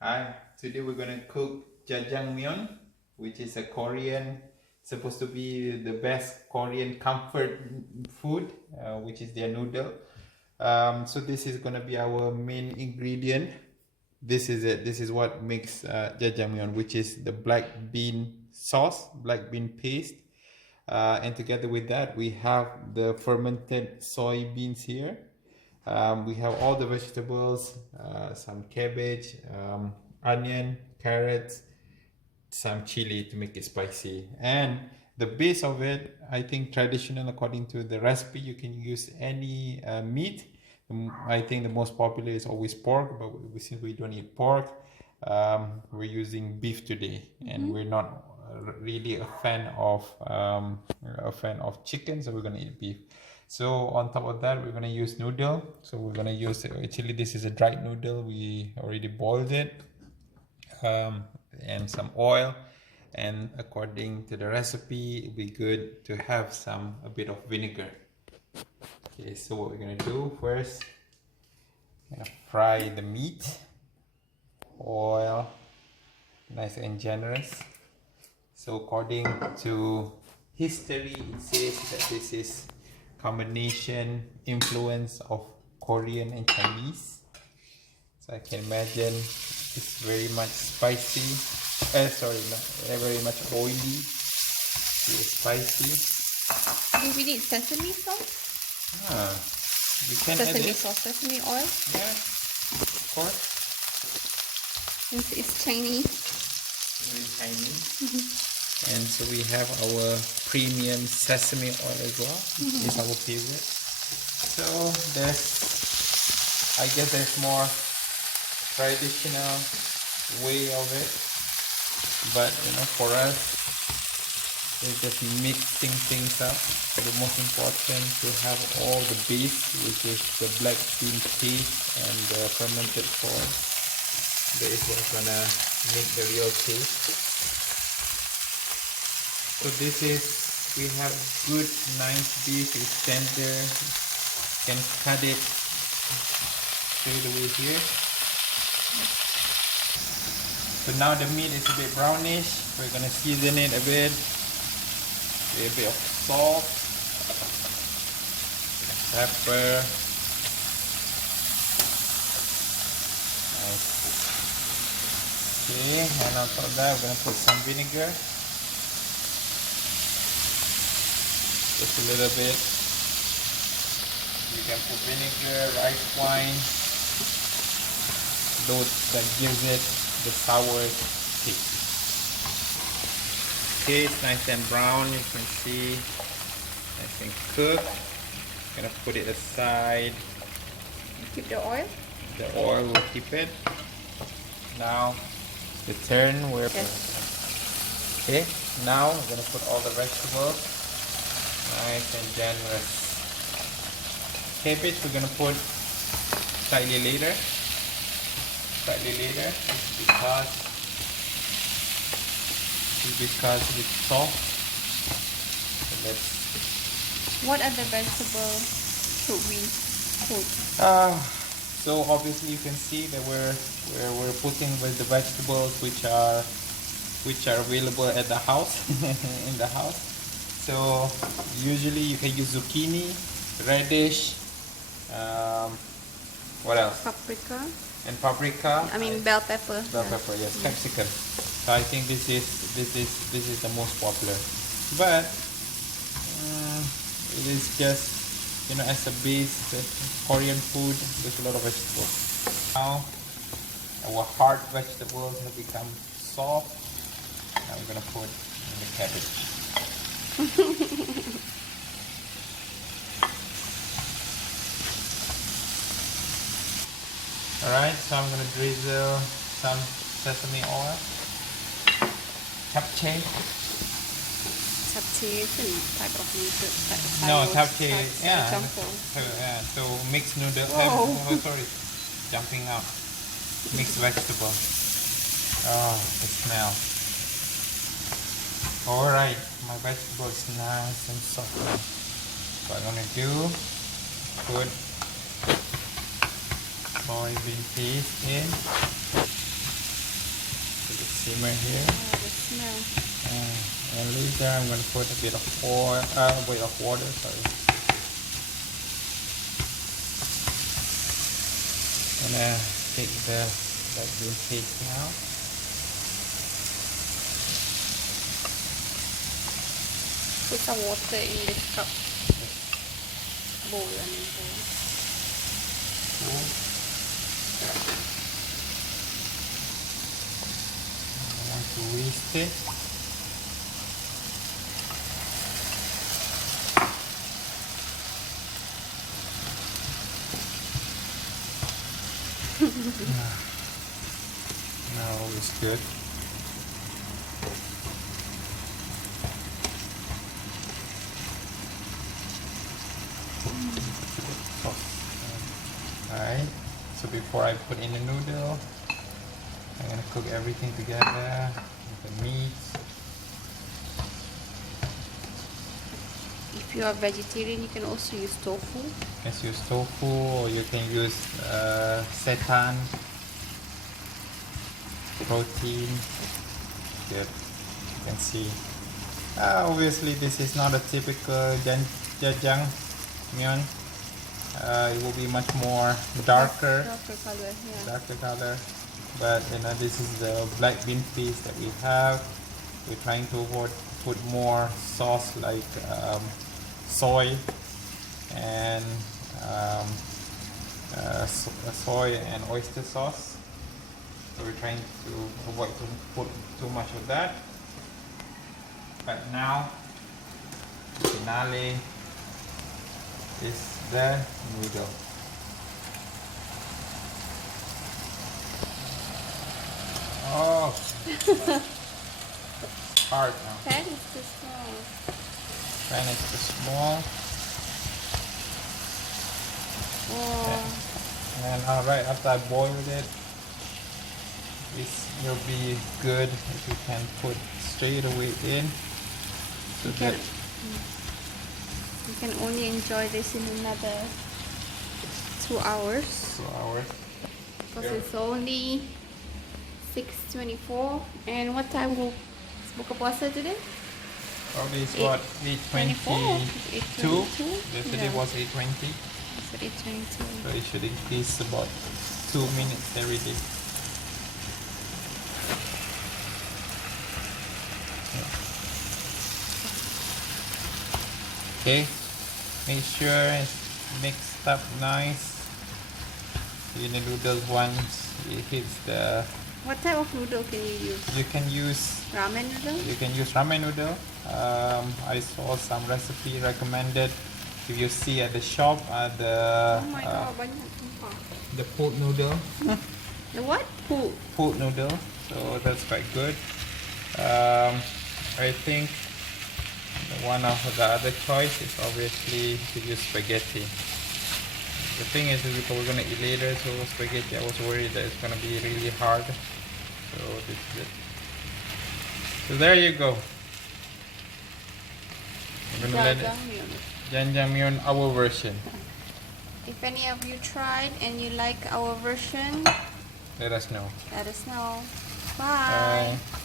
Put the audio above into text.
Hi, today we're gonna cook Jjajangmyeon, which is a Korean, supposed to be the best Korean comfort food, which is their noodle. So this is gonna be our main ingredient. This is it. This is what makes Jjajangmyeon, which is the black bean sauce, black bean paste. And together with that, we have the fermented soybeans here. We have all the vegetables, some cabbage, onion, carrots, some chili to make it spicy. And the base of it, I think traditional according to the recipe, you can use any meat. I think the most popular is always pork, but since we don't eat pork, we're using beef today, and we're not really a fan of chicken, so we're gonna eat beef. So on top of that, we're gonna use noodle. So we're gonna use, actually this is a dried noodle. We already boiled it, and some oil. And according to the recipe, it'd be good to have a bit of vinegar. Okay, so what we're gonna do first, I'm gonna fry the meat. Oil, nice and generous. So according to history, it says that this is combination influence of Korean and Chinese. So I can imagine it's very much spicy. Sorry, not very much oily. It's spicy. Do we need sesame sauce? You can Sesame add it. sauce, sesame oil. Yeah, of course. Since it's Chinese. Very Chinese. And so we have our premium sesame oil as well. It's our favorite. So I guess there's more traditional way of it, but for us, it's just mixing things up. The most important to have all the base, which is the black bean paste and the fermented soy. That is what's gonna make the real taste. So we have good, nice beef. It's tender. You can cut it straight away here. So now the meat is a bit brownish. We're gonna season it a bit. A bit of salt, pepper. Nice. Okay, and on top of that, we're gonna put some vinegar. Just a little bit. You can put vinegar, rice wine. That gives it the sour taste. Okay, it's nice and brown. You can see, nice and cooked. I'm gonna put it aside. Keep the oil. The oil will keep it. Now, the turn where. Yes. Okay, now we're gonna put all the vegetables. Nice and generous. Cabbage we're gonna put slightly later. Because it's soft. So What other vegetables should we put? So obviously you can see that we're putting with the vegetables which are available at the house in the house. So usually you can use zucchini, radish, what else? Paprika. And paprika. I mean bell pepper. Bell pepper, yes, capsicum. So I think this is the most popular. But it is just as a base, the Korean food, there's a lot of vegetables. Now our hard vegetables have become soft. Now we're gonna put in the cabbage. Alright, so I'm gonna drizzle some sesame oil. Japchae. Japchae is a type of noodle. No, japchae, yeah. Jjajangmyeon. So mixed noodle. Whoa. Sorry, jumping out. Mixed vegetable. Oh, the smell. Alright, my vegetable is nice and soft. What I'm gonna do, put soybean paste in. simmer here. Oh, the smell. And later I'm going to put a bit of oil, bit of water, sorry. I'm gonna take the black bean paste now. Put some water in this cup. Bowl, I mean bowl. I don't want to waste it. Now it's good. Alright, so before I put in the noodle, I'm gonna cook everything together with the meat. If you are vegetarian, you can also use tofu. You can use tofu or you can use seitan, protein. Yep, you can see. Obviously, this is not a typical jjajangmyeon. It will be much more darker color, yeah. darker color, but you know, this is the black bean paste that we have. We're trying to put more sauce like soy and soy and oyster sauce. So we're trying to avoid to put too much of that. But now, the finale is the noodle. Oh, hard now. Pan is too small. Pan is too small. Oh, And alright, after I boiled it, will be good if you can put straight away in. So that you can only enjoy this in another 2 hours. 2 hours. Because it's only 6:24. And what time will buka puasa today? Probably it's what, 8:22? 8:22? Yesterday Yeah. was 8:20. It's 8:22. So it should increase about 2 minutes every day. Okay, make sure it's mixed up nice. In the noodles once it hits the. What type of noodle can you use? You can use Ramen noodle? ramen noodle. I saw some recipe recommended. If you see at the shop, Oh my god, banyak tumpah. the pot noodle. The what? Poo. Pot noodle. So that's quite good. I think one of the other choice is obviously to use spaghetti. The thing is because we're gonna eat later, so spaghetti I was worried that it's gonna be really hard. So this is it. So there you go. We're gonna let it Jjajangmyeon, our version. If any of you tried and you like our version, Let us know. let us know. Bye. Bye.